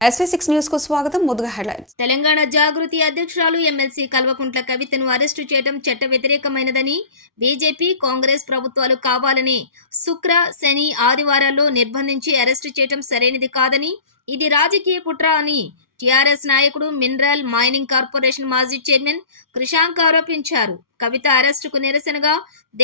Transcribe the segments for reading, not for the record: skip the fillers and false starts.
SV6 news కు స్వాగతం. ముందుగా హెడ్లైన్స్. తెలంగాణ జాగృతి అధ్యక్షురాలు ఎమ్మెల్సీ కల్వకుంట్ల కవితను అరెస్టు చేయడం చట్ట వ్యతిరేకమైనదని బీజేపీ కాంగ్రెస్ ప్రభుత్వాలు కావాలని శుక్ర శని ఆదివారాల్లో నిర్బంధించి అరెస్టు చేయడం సరైనది కాదని, ఇది రాజకీయ కుట్ర అని టీఆర్ఎస్ నాయకుడు మినరల్ మైనింగ్ కార్పొరేషన్ మాజీ చైర్మన్ క్రిషాంక్ ఆరోపించారు. కవిత అరెస్టుకు నిరసనగా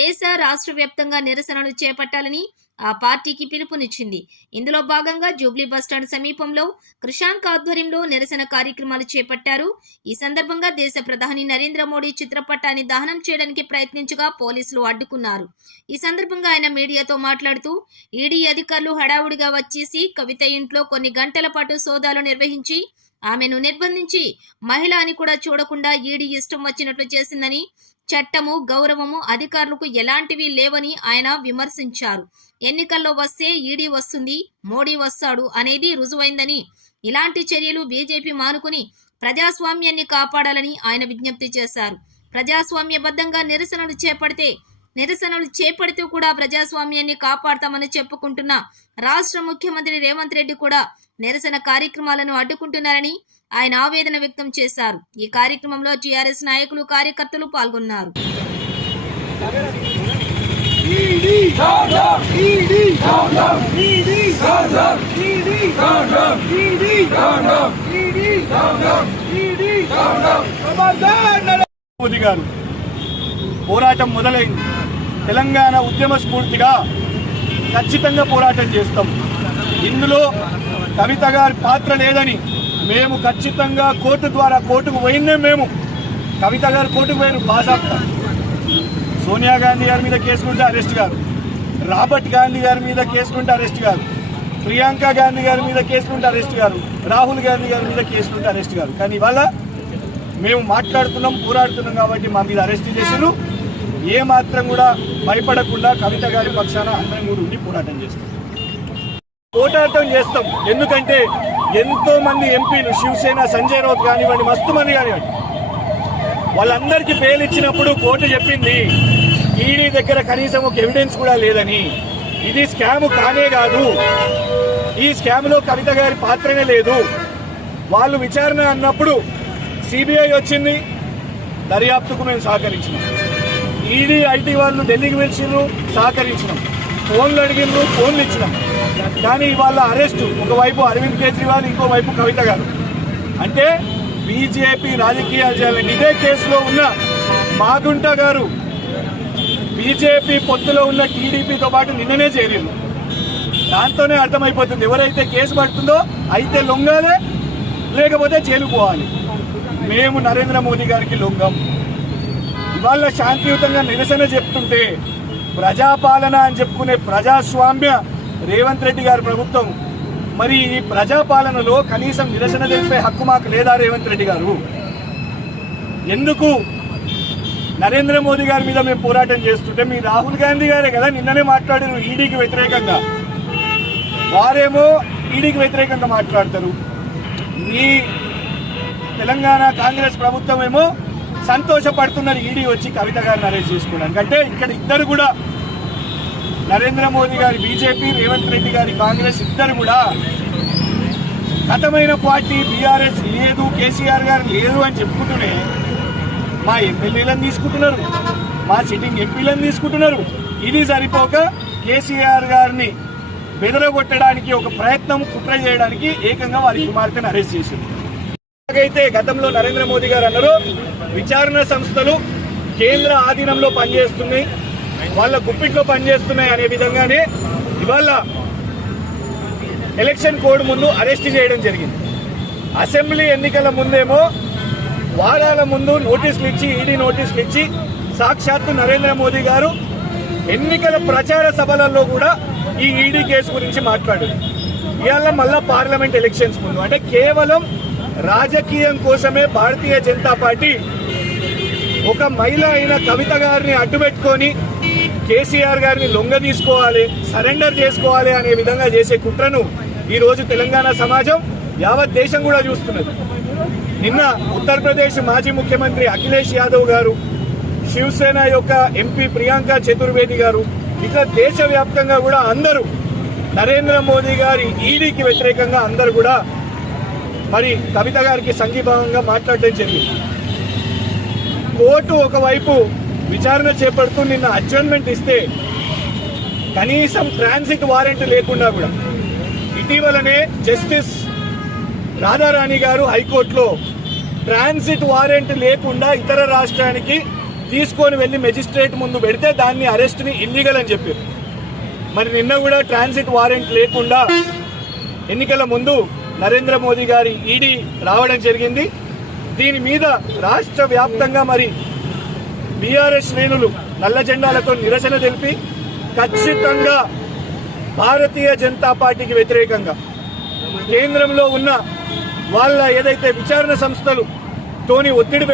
దేశ రాష్ట్ర వ్యాప్తంగా నిరసనలు చేపట్టాలని ఆ పార్టీకి పిలుపునిచ్చింది. ఇందులో భాగంగా జూబ్లీ బస్టాండ్ సమీపంలో క్రిషాంక్ ఆధ్వర్యంలో నిరసన కార్యక్రమాలు చేపట్టారు. ఈ సందర్భంగా దేశ ప్రధాని నరేంద్ర మోడీ చిత్రపటాన్ని దహనం చేయడానికి ప్రయత్నించగా పోలీసులు అడ్డుకున్నారు. ఈ సందర్భంగా ఆయన మీడియాతో మాట్లాడుతూ, ఈడీ అధికారులు హడావుడిగా వచ్చేసి కవిత ఇంట్లో కొన్ని గంటల పాటు సోదాలు నిర్వహించి ఆమెను నిర్బంధించి మహిళ అని కూడా చూడకుండా ఈడీ ఇష్టం వచ్చినట్లు చేసిందని, చట్టము గౌరవము అధికారులకు ఎలాంటివి లేవని ఆయన విమర్శించారు. ఎన్నికల్లో వస్తే ఈడీ వస్తుంది, మోడీ వస్తాడు అనేది రుజువైందని, ఇలాంటి చర్యలు బీజేపీ మానుకుని ప్రజాస్వామ్యాన్ని కాపాడాలని ఆయన విజ్ఞప్తి చేశారు. ప్రజాస్వామ్యబద్ధంగా నిరసనలు చేపడుతూ కూడా ప్రజాస్వామ్యాన్ని కాపాడతామని చెప్పుకుంటున్న రాష్ట్ర ముఖ్యమంత్రి రేవంత్ రెడ్డి కూడా నిరసన కార్యక్రమాలను అడ్డుకుంటున్నారని ఆయన ఆవేదన వ్యక్తం చేశారు. ఈ కార్యక్రమంలో టీఆర్ఎస్ నాయకులు కార్యకర్తలు పాల్గొన్నారు. మోదీ గారు పోరాటం మొదలైంది. తెలంగాణ ఉద్యమ స్ఫూర్తిగా ఖచ్చితంగా పోరాటం చేస్తాం. ఇందులో కవిత గారి పాత్ర లేదని మేము ఖచ్చితంగా కోర్టుకు పోయిందే. మేము కవిత గారు కోర్టుకు పోయిన బాజాప్తా. సోనియా గాంధీ గారి మీద కేసుకుంటే అరెస్ట్ గారు, రాబర్ట్ గాంధీ గారి మీద కేసుకుంటే అరెస్ట్ గారు, ప్రియాంక గాంధీ గారి మీద కేసుకుంటే అరెస్ట్ గారు, రాహుల్ గాంధీ గారి మీద కేసుకుంటే అరెస్ట్ గారు. కానీ ఇవాళ మేము మాట్లాడుతున్నాం, పోరాడుతున్నాం కాబట్టి మా మీద అరెస్ట్ చేసారు. ఏ మాత్రం కూడా భయపడకుండా కవిత గారి పక్షాన అందరం కూడా ఉండి పోరాటం చేస్తాం. ఎందుకంటే ఎంతో మంది ఎంపీలు, శివసేన సంజయ్ రౌత్ కానివ్వండి, మస్తు మంది కానివ్వండి, వాళ్ళందరికీ బెయిల్ ఇచ్చినప్పుడు కోర్టు చెప్పింది ఈడీ దగ్గర కనీసం ఒక ఎవిడెన్స్ కూడా లేదని. ఇది స్కామ్ కానే కాదు, ఈ స్కామ్లో కవిత గారి పాత్రనే లేదు. వాళ్ళు విచారణ అన్నప్పుడు సిబిఐ వచ్చింది, దర్యాప్తుకు మేము సహకరించినాం. ఈడీ ఐటీ వాళ్ళు ఢిల్లీకి వెళ్ళిండ్రు, సహకరించినాం. ఫోన్లు అడిగిండ్రు, ఫోన్లు ఇచ్చినాం. కానీ వాళ్ళ అరెస్టు ఒకవైపు అరవింద్ కేజ్రీవాల్, ఇంకోవైపు కవిత గారు. అంటే బీజేపీ రాజకీయాలు చేయాలని. ఇదే కేసులో ఉన్న మాగుంట గారు బీజేపీ పొత్తులో ఉన్న టీడీపీతో పాటు నిన్ననే చేరింది. దాంతోనే అర్థమైపోతుంది ఎవరైతే కేసు పడుతుందో అయితే లొంగాలే, లేకపోతే జైలు పోవాలి. మేము నరేంద్ర మోదీ గారికి లొంగం. ఇవాళ శాంతియుతంగా నిరసన చెప్తుంటే ప్రజాపాలన అని చెప్పుకునే ప్రజాస్వామ్య రేవంత్ రెడ్డి గారి ప్రభుత్వం, మరి ఈ ప్రజాపాలనలో కనీసం నిరసన తెలిపే హక్కు మాకు లేదా? రేవంత్ రెడ్డి గారు ఎందుకు నరేంద్ర మోదీ గారి మీద మేము పోరాటం చేస్తుంటే, మీ రాహుల్ గాంధీ గారే కదా నిన్ననే మాట్లాడారు ఈడీకి వ్యతిరేకంగా, వారేమో ఈడీకి వ్యతిరేకంగా మాట్లాడతారు. మీ తెలంగాణ కాంగ్రెస్ ప్రభుత్వం ఏమో సంతోషపడుతున్నారు ఈడీ వచ్చి కవిత గారిని అరెస్ట్ చేసుకోవడానికి. అంటే ఇక్కడ ఇద్దరు కూడా, నరేంద్ర మోదీ గారి బీజేపీ, రేవంత్ రెడ్డి గారి కాంగ్రెస్, ఇద్దరు కూడా గతమైన పార్టీ బీఆర్ఎస్ లేదు, కేసీఆర్ గారు లేదు అని చెప్పుకుంటూనే మా ఎమ్మెల్యేలను తీసుకుంటున్నారు, మా సిట్టింగ్ ఎంపీలను తీసుకుంటున్నారు. ఇది సరిపోక కేసీఆర్ గారిని బెదరగొట్టడానికి ఒక ప్రయత్నం, కుట్ర చేయడానికి ఏకంగా వారి కుమార్తెను అరెస్ట్ చేశారు. అయితే గతంలో నరేంద్ర మోదీ గారు అన్నారు విచారణ సంస్థలు కేంద్ర ఆధీనంలో పనిచేస్తున్నాయి, వాళ్ళ గుప్పిట్లో పనిచేస్తున్నాయి అనే విధంగానే ఇవాళ ఎలక్షన్ కోడ్ ముందు అరెస్ట్ చేయడం జరిగింది. అసెంబ్లీ ఎన్నికల ముందేమో వారాల ముందు నోటీసులు ఇచ్చి, ఈడీ నోటీసులు ఇచ్చి, సాక్షాత్తు నరేంద్ర మోదీ గారు ఎన్నికల ప్రచార సభలలో కూడా ఈ ఈడీ కేసు గురించి మాట్లాడారు. ఇవాళ మళ్ళా పార్లమెంట్ ఎలక్షన్స్ ముందు, అంటే కేవలం రాజకీయం కోసమే భారతీయ జనతా పార్టీ ఒక మహిళ అయిన కవిత గారిని అడ్డుపెట్టుకొని కేసీఆర్ గారిని లొంగ తీసుకోవాలి, సరెండర్ చేసుకోవాలి అనే విధంగా చేసే కుట్రను ఈ రోజు తెలంగాణ సమాజం, యావత్ దేశం కూడా చూస్తున్నది. నిన్న ఉత్తరప్రదేశ్ మాజీ ముఖ్యమంత్రి అఖిలేష్ యాదవ్ గారు, శివసేన యొక్క ఎంపీ ప్రియాంక చతుర్వేది గారు, ఇక దేశవ్యాప్తంగా కూడా అందరూ నరేంద్ర మోదీ గారి ఈడీకి వ్యతిరేకంగా అందరూ కూడా మరి కవిత గారికి సంఘీభావంగా మాట్లాడడం జరిగింది. కోర్టు ఒకవైపు విచారణ చేపడుతూ నిన్న అడ్జర్న్మెంట్ ఇస్తే కనీసం ట్రాన్సిట్ వారెంట్ లేకుండా కూడా ఇటీవలనే జస్టిస్ రాధారాణి గారు హైకోర్టులో ట్రాన్సిట్ వారెంట్ లేకుండా ఇతర రాష్ట్రానికి తీసుకొని వెళ్లి మెజిస్ట్రేట్ ముందు పెడితే దాన్ని అరెస్ట్ని ఇల్లీగల్ అని చెప్పారు. మరి నిన్న కూడా ట్రాన్సిట్ వారెంట్ లేకుండా ఎన్నికల ముందు నరేంద్ర మోదీ గారి ఈడీ రావడం జరిగింది. దీని మీద రాష్ట్ర వ్యాప్తంగా మరి బీఆర్ఎస్ శ్రేణులు నల్ల జెండాలతో నిరసన తెలిపి ఖచ్చితంగా భారతీయ జనతా పార్టీకి వ్యతిరేకంగా కేంద్రంలో ఉన్న వాళ్ళ ఏదైతే విచారణ సంస్థలు తోని ఒత్తిడి